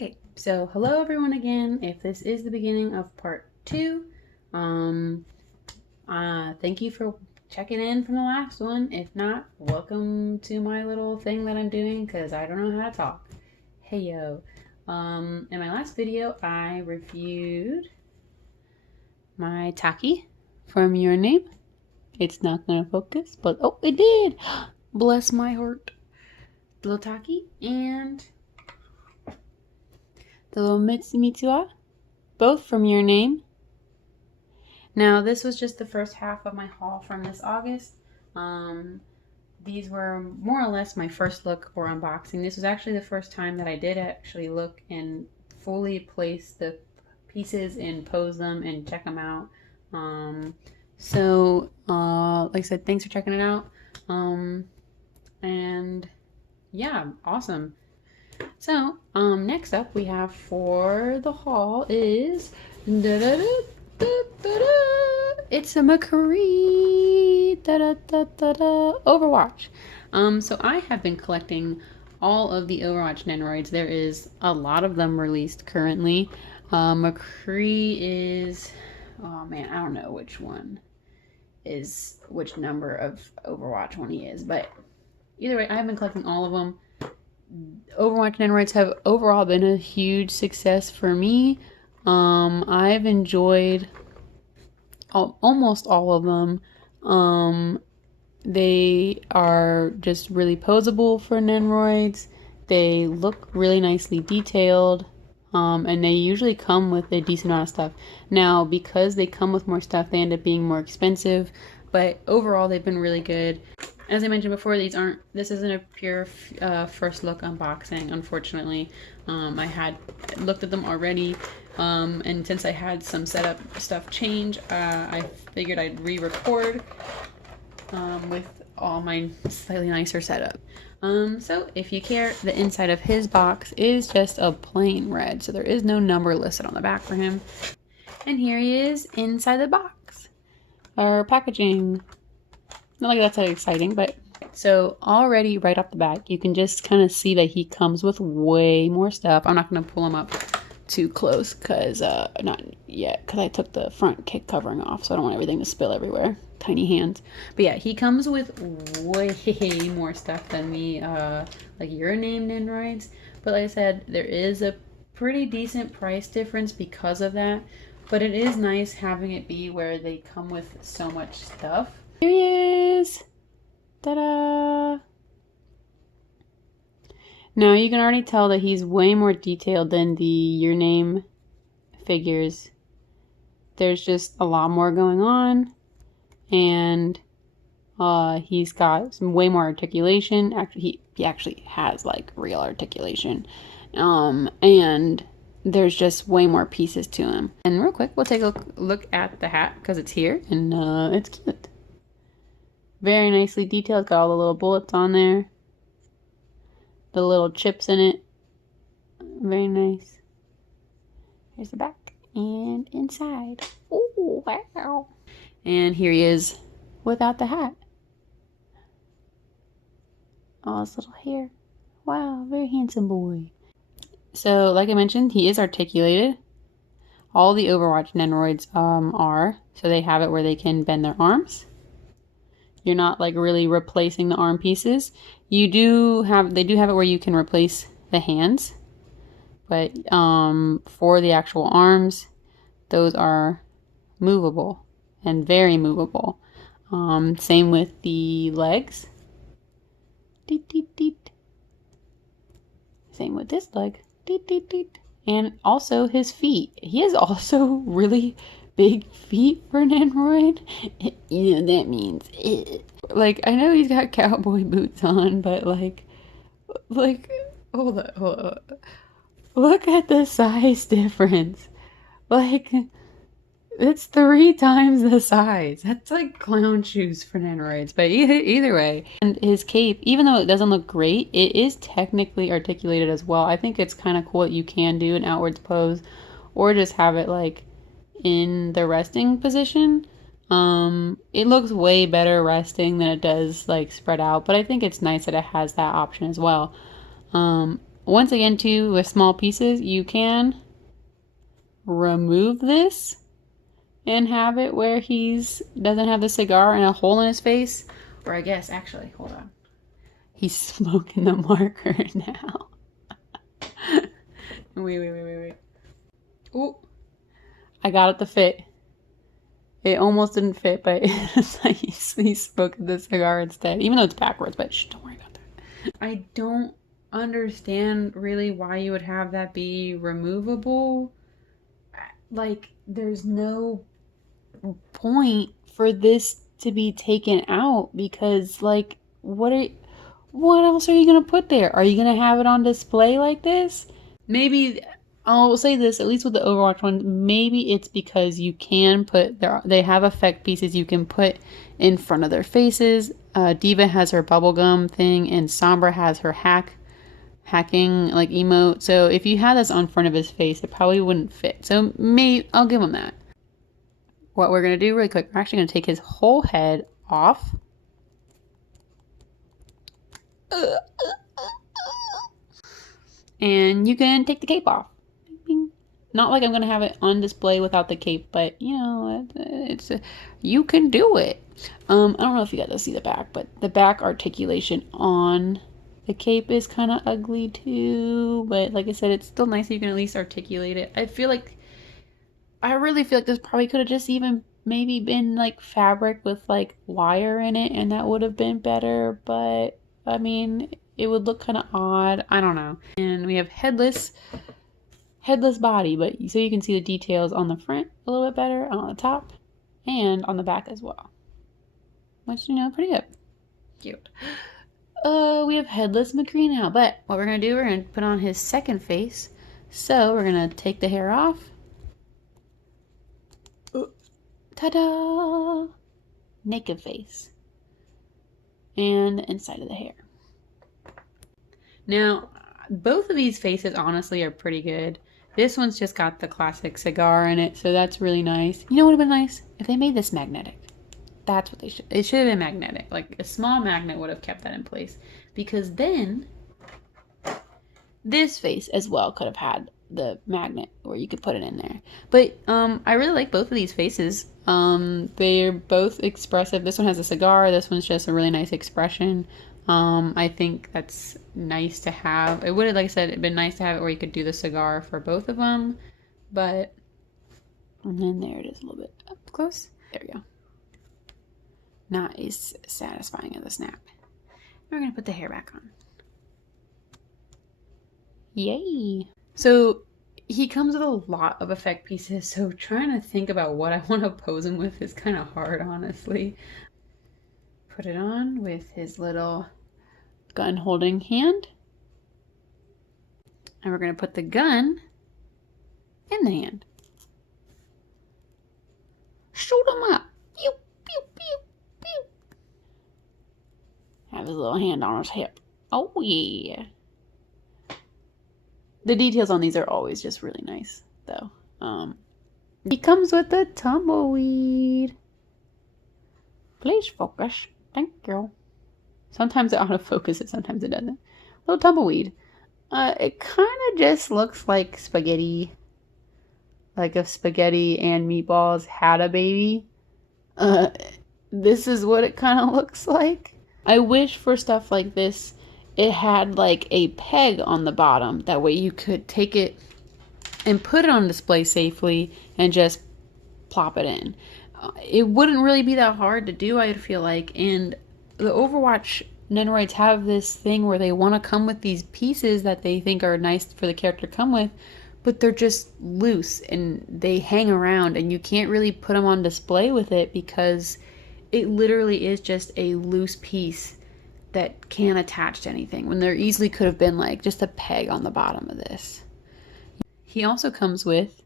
Okay, so hello everyone again. If this is the beginning of part 2, thank you for checking in from the last one. If not, welcome to my little thing that I'm doing because I don't know how to talk. Hey yo. In my last video, I reviewed my Taki from Your Name. It's not gonna focus, but oh, it did! Bless my heart. The little Taki and the little Mitshua, both from Your Name. Now, this was just the first half of my haul from this August. These were more or less my first look or unboxing. This was actually the first time that I did actually look and fully place the pieces and pose them and check them out. Like I said, thanks for checking it out. And yeah, awesome. So, next up we have for the haul is it's a McCree Overwatch. So I have been collecting all of the Overwatch Nendoroids. There is a lot of them released currently. McCree is, oh man, I don't know which number of Overwatch one he is, but either way, I have been collecting all of them. Overwatch Nendoroids have overall been a huge success for me. I've enjoyed almost all of them. They are just really posable for Nendoroids. They look really nicely detailed. And they usually come with a decent amount of stuff. Now, because they come with more stuff, they end up being more expensive. But overall, they've been really good. As I mentioned before, this isn't a pure first look unboxing, unfortunately. I had looked at them already, and since I had some setup stuff change, I figured I'd re-record with all my slightly nicer setup. So if you care, the inside of his box is just a plain red, so there is no number listed on the back for him. And here he is inside the box, or packaging. Not like that's that exciting, but so already right off the bat, you can just kind of see that he comes with way more stuff. I'm not going to pull him up too close because not yet, because I took the front kit covering off, so I don't want everything to spill everywhere. Tiny hands. But yeah, he comes with way more stuff than the like Your Name Nendoroids. But like I said, there is a pretty decent price difference because of that. But it is nice having it be where they come with so much stuff. Here he is! Ta-da! Now you can already tell that he's way more detailed than the Your Name figures. There's just a lot more going on, and he's got some way more articulation. Actually, he actually has like real articulation, and there's just way more pieces to him. And real quick, we'll take a look at the hat because it's here and it's cute. Very nicely detailed. Got all the little bullets on there. The little chips in it. Very nice. Here's the back and inside. Oh, wow. And here he is without the hat. Oh, his little hair. Wow, very handsome boy. So, like I mentioned, he is articulated. All the Overwatch Nendoroids are. So they have it where they can bend their arms. You're not like really replacing the arm pieces. They do have it where you can replace the hands. But for the actual arms, those are movable and very movable. Same with the legs. Deet, deet, deet. Same with this leg. Deet, deet, deet. And also his feet. He has also really big feet for an Nendoroid. You know, that means like, I know he's got cowboy boots on, but like hold on. Look at the size difference. Like, it's 3 times the size. That's like clown shoes for Nendoroids. But either way. And his cape, even though it doesn't look great, it is technically articulated as well. I think it's kind of cool that you can do an outwards pose or just have it like in the resting position. It looks way better resting than it does like spread out, but I think it's nice that it has that option as well. One once again too, with small pieces, you can remove this and have it where he's doesn't have the cigar and a hole in his face. Or I guess, actually, hold on. He's smoking the marker now. Wait. Ooh. I got it to fit. It almost didn't fit, but it's like he's smoking the cigar instead. Even though it's backwards, but shh, don't worry about that. I don't understand really why you would have that be removable. Like, there's no point for this to be taken out because, like, what else are you gonna put there? Are you gonna have it on display like this? Maybe I'll say this, at least with the Overwatch one, maybe it's because you can put they have effect pieces you can put in front of their faces. Diva has her bubblegum thing, and Sombra has her hacking like emote. So if you had this on front of his face, it probably wouldn't fit. So maybe I'll give him that. What we're gonna do really quick, we're actually gonna take his whole head off. And you can take the cape off. Not like I'm gonna have it on display without the cape, but you know, you can do it. I don't know if you got to see the back, but the back articulation on the cape is kind of ugly too. But like I said, it's still nice that you can at least articulate it. I really feel like this probably could have just even maybe been like fabric with like wire in it, and that would have been better. But I mean, it would look kind of odd. I don't know. And we have headless body, but so you can see the details on the front a little bit better, on the top, and on the back as well. Which, you know, pretty good. Cute. We have headless McCree now, but what we're going to do, we're going to put on his second face. So we're going to take the hair off. Ta-da! Naked face. And the inside of the hair. Now, both of these faces honestly are pretty good. This one's just got the classic cigar in it, so that's really nice. You know what would have been nice? If they made this magnetic. That's what they should. It should have been magnetic. Like a small magnet would have kept that in place. Because then this face as well could have had the magnet where you could put it in there. But I really like both of these faces. They're both expressive. This one has a cigar. This one's just a really nice expression. I think that's nice to have. It would have, like I said, it'd been nice to have it where you could do the cigar for both of them. But, and then there it is a little bit up close. There we go. Not as satisfying as a snap. We're going to put the hair back on. Yay. So he comes with a lot of effect pieces. So trying to think about what I want to pose him with is kind of hard, honestly. Put it on with his little gun holding hand. And we're going to put the gun in the hand. Shoot him up. Pew, pew, pew, pew. Have his little hand on his hip. Oh, yeah. The details on these are always just really nice, though. He comes with a tumbleweed. Please focus. Thank you. Sometimes it autofocuses, sometimes it doesn't. Little tumbleweed. It kind of just looks like spaghetti. Like if spaghetti and meatballs had a baby. This is what it kind of looks like. I wish for stuff like this, it had like a peg on the bottom. That way you could take it and put it on display safely and just plop it in. It wouldn't really be that hard to do, I feel like. And the Overwatch Nendoroids have this thing where they want to come with these pieces that they think are nice for the character to come with, but they're just loose and they hang around and you can't really put them on display with it because it literally is just a loose piece that can't attach to anything when there easily could have been like just a peg on the bottom of this. He also comes with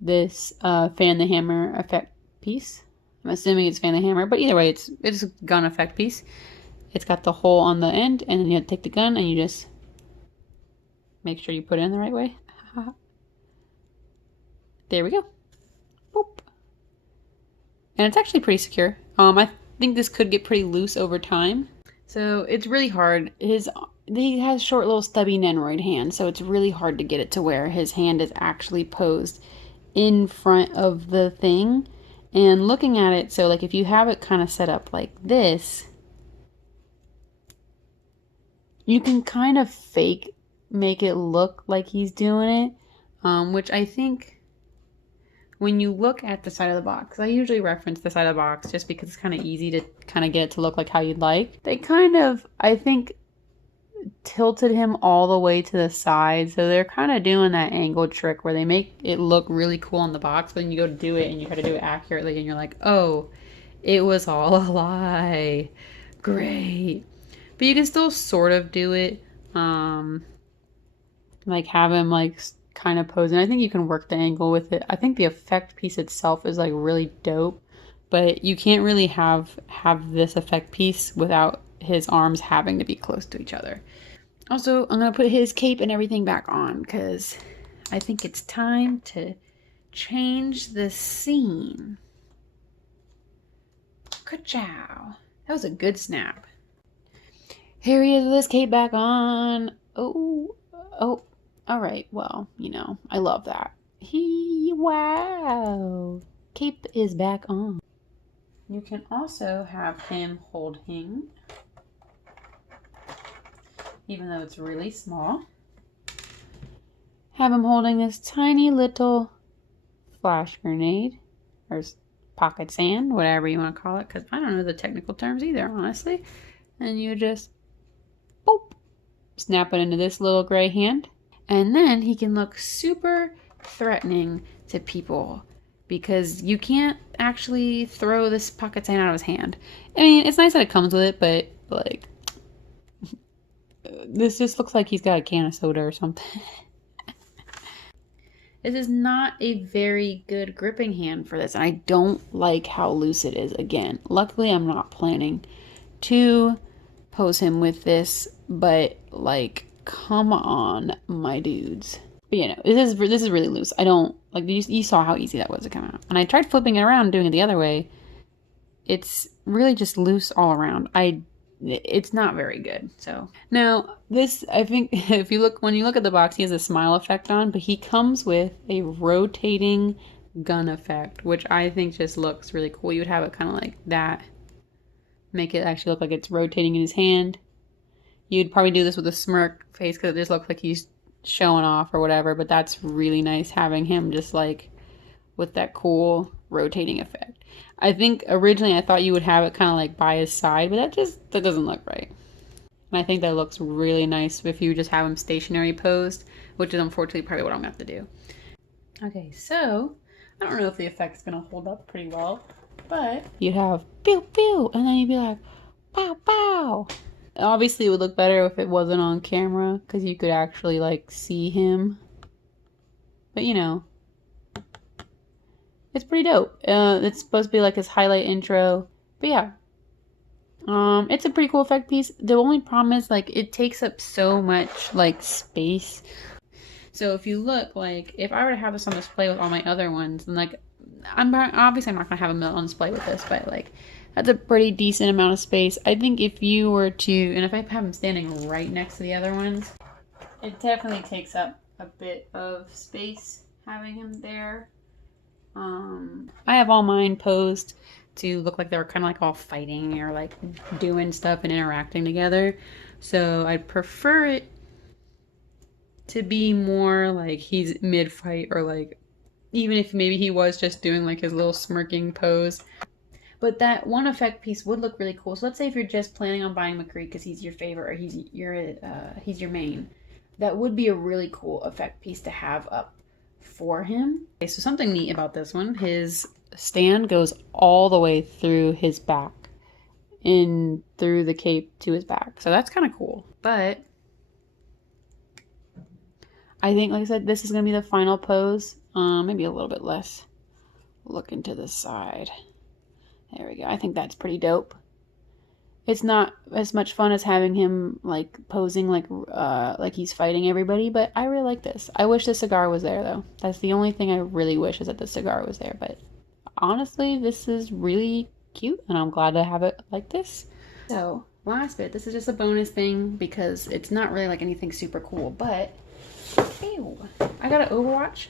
this fan the hammer effect piece. I'm assuming it's fan the hammer, but either way, it's a gun effect piece. It's got the hole on the end, and then you take the gun and you just make sure you put it in the right way. There we go. Boop. And it's actually pretty secure. I think this could get pretty loose over time. So it's really hard. His he has short little stubby Nendoroid hands, so it's really hard to get it to where his hand is actually posed in front of the thing. And looking at it, so like if you have it kind of set up like this, you can kind of make it look like he's doing it, which I think when you look at the side of the box, I usually reference the side of the box just because it's kind of easy to kind of get it to look like how you'd like. They kind of, I think, tilted him all the way to the side, so they're kind of doing that angle trick where they make it look really cool on the box, but then you go to do it and you try to do it accurately and you're like, oh, it was all a lie. Great. But you can still sort of do it, like have him like kind of posing. I think you can work the angle with it. I think the effect piece itself is like really dope, but you can't really have this effect piece without his arms having to be close to each other. Also, I'm going to put his cape and everything back on because I think it's time to change the scene. Good job. That was a good snap. Here he is with his cape back on. Oh, all right. Well, you know, I love that. Wow. Cape is back on. You can also have him holding, even though it's really small, have him holding this tiny little flash grenade, or pocket sand, whatever you want to call it, because I don't know the technical terms either, honestly. And you just, boop, snap it into this little gray hand. And then he can look super threatening to people because you can't actually throw this pocket sand out of his hand. I mean, it's nice that it comes with it, but like, this just looks like he's got a can of soda or something. This is not a very good gripping hand for this, and I don't like how loose it is again. Luckily, I'm not planning to pose him with this, but like, come on, my dudes. But you know, this is really loose. I don't like, you saw how easy that was to come out. And I tried flipping it around and doing it the other way. It's really just loose all around. It's not very good. So now this, I think when you look at the box, he has a smile effect on, but he comes with a rotating gun effect, which I think just looks really cool. You would have it kind of like that, make it actually look like it's rotating in his hand. You'd probably do this with a smirk face because it just looks like he's showing off or whatever, but that's really nice having him just like with that cool rotating effect. I think originally I thought you would have it kind of like by his side, but that doesn't look right. And I think that looks really nice if you just have him stationary posed, which is unfortunately probably what I'm gonna have to do. Okay, so I don't know if the effect's gonna hold up pretty well, but you'd have pew pew, and then you'd be like pow pow. Obviously, it would look better if it wasn't on camera because you could actually like see him. But you know, it's pretty dope. It's supposed to be like his highlight intro. But yeah, it's a pretty cool effect piece. The only problem is like it takes up so much like space. So if you look, like if I were to have this on display with all my other ones, then like I'm not gonna have a on display with this, but like that's a pretty decent amount of space. I think if you were to, and if I have him standing right next to the other ones, it definitely takes up a bit of space having him there. I have all mine posed to look like they were kind of like all fighting or like doing stuff and interacting together. So I'd prefer it to be more like he's mid-fight, or like even if maybe he was just doing like his little smirking pose. But that one effect piece would look really cool. So let's say if you're just planning on buying McCree because he's your favorite, or he's your main, that would be a really cool effect piece to have up for him. Okay, so something neat about this one, his stand goes all the way through his back, in through the cape to his back. So that's kind of cool. But I think, like I said, this is going to be the final pose. Maybe a little bit less. Look into the side. There we go. I think that's pretty dope. It's not as much fun as having him like posing like he's fighting everybody, but I really like this. I wish the cigar was there though. That's the only thing I really wish, is that the cigar was there. But honestly, this is really cute and I'm glad to have it like this. So last bit, this is just a bonus thing because it's not really like anything super cool, but ew, I got an Overwatch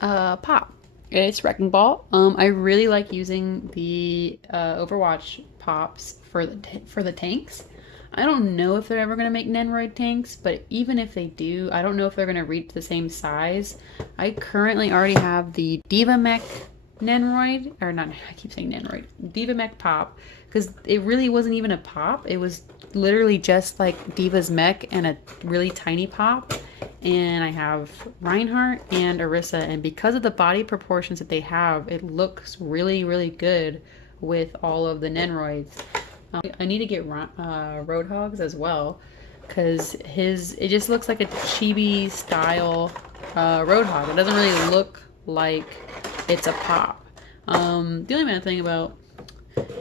pop. It's Wrecking Ball. I really like using the Overwatch pops for the tanks. I don't know if they're ever going to make Nendoroid tanks, but even if they do, I don't know if they're going to reach the same size. I currently already have the Diva Mech Nendoroid, or not, I keep saying Nendoroid, Diva Mech Pop, because it really wasn't even a pop. It was literally just like Diva's mech and a really tiny pop. And I have Reinhardt and Orisa, and because of the body proportions that they have, it looks really, really good with all of the Nendoroids. I need to get Roadhogs as well, because it just looks like a chibi style Roadhog. It doesn't really look like it's a pop. The only bad thing about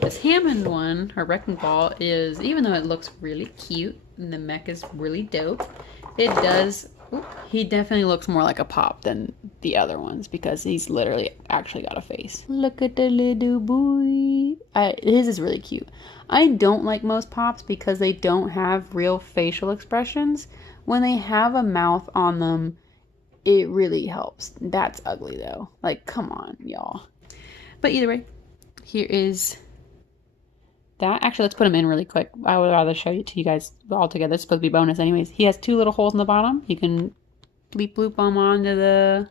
this Hammond one, or Wrecking Ball, is even though it looks really cute and the mech is really dope, it does... he definitely looks more like a pop than the other ones because he's literally actually got a face. Look at the little boy. His is really cute. I don't like most pops because they don't have real facial expressions. When they have a mouth on them, it really helps. That's ugly though. Like, come on, y'all. But either way, here is that. Actually, let's put him in really quick. I would rather show it to you guys all together. It's supposed to be bonus anyways. He has 2 little holes in the bottom. You can bleep bloop them onto the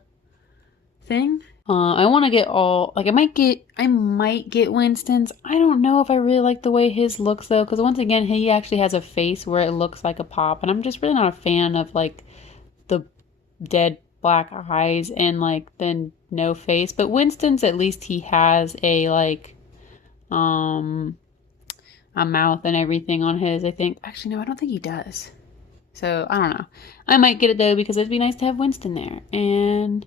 thing. I want to get all, like, I might get Winston's. I don't know if I really like the way his looks though, because once again, he actually has a face where it looks like a pop, and I'm just really not a fan of like the dead black eyes and like then no face. But Winston's, at least he has a like a mouth and everything on his, I think. Actually, no, I don't think he does. So, I don't know. I might get it though because it'd be nice to have Winston there. And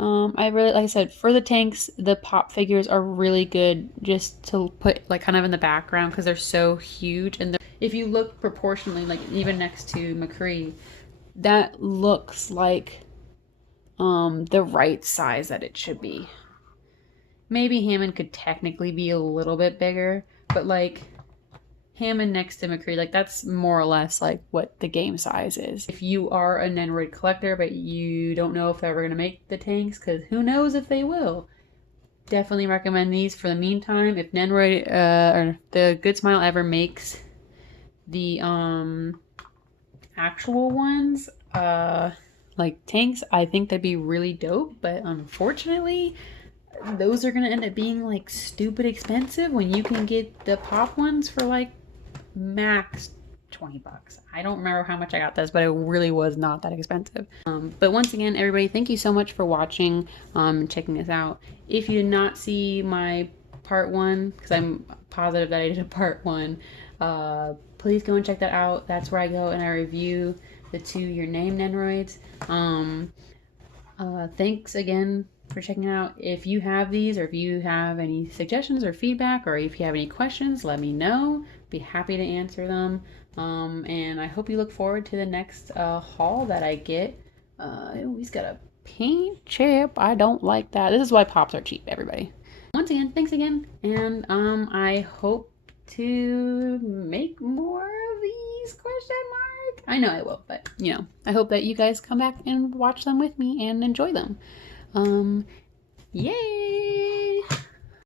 I really, like I said, for the tanks, the pop figures are really good just to put like kind of in the background because they're so huge. And if you look proportionally, like even next to McCree, that looks like the right size that it should be. Maybe Hammond could technically be a little bit bigger, but like Hammond next to McCree, like that's more or less like what the game size is. If you are a Nendorid collector, but you don't know if they're ever going to make the tanks, because who knows if they will, definitely recommend these for the meantime. If Nendorid or the Good Smile ever makes the actual ones, like tanks, I think that'd be really dope, but unfortunately those are gonna end up being like stupid expensive when you can get the pop ones for like max 20 bucks. I don't remember how much I got this, but it really was not that expensive. But once again, everybody, thank you so much for watching, checking this out. If you did not see my part 1, because I'm positive that I did a part 1, please go and check that out. That's where I go and I review the 2 Your Name Nendoroids. Thanks again for checking it out. If you have these, or if you have any suggestions or feedback, or if you have any questions, let me know. Be happy to answer them. And I hope you look forward to the next haul that I get. He's got a paint chip. I don't like that. This is why pops are cheap, everybody. Once again, thanks again, and I hope to make more of these, question mark. I know I will, but you know, I hope that you guys come back and watch them with me and enjoy them. Yay!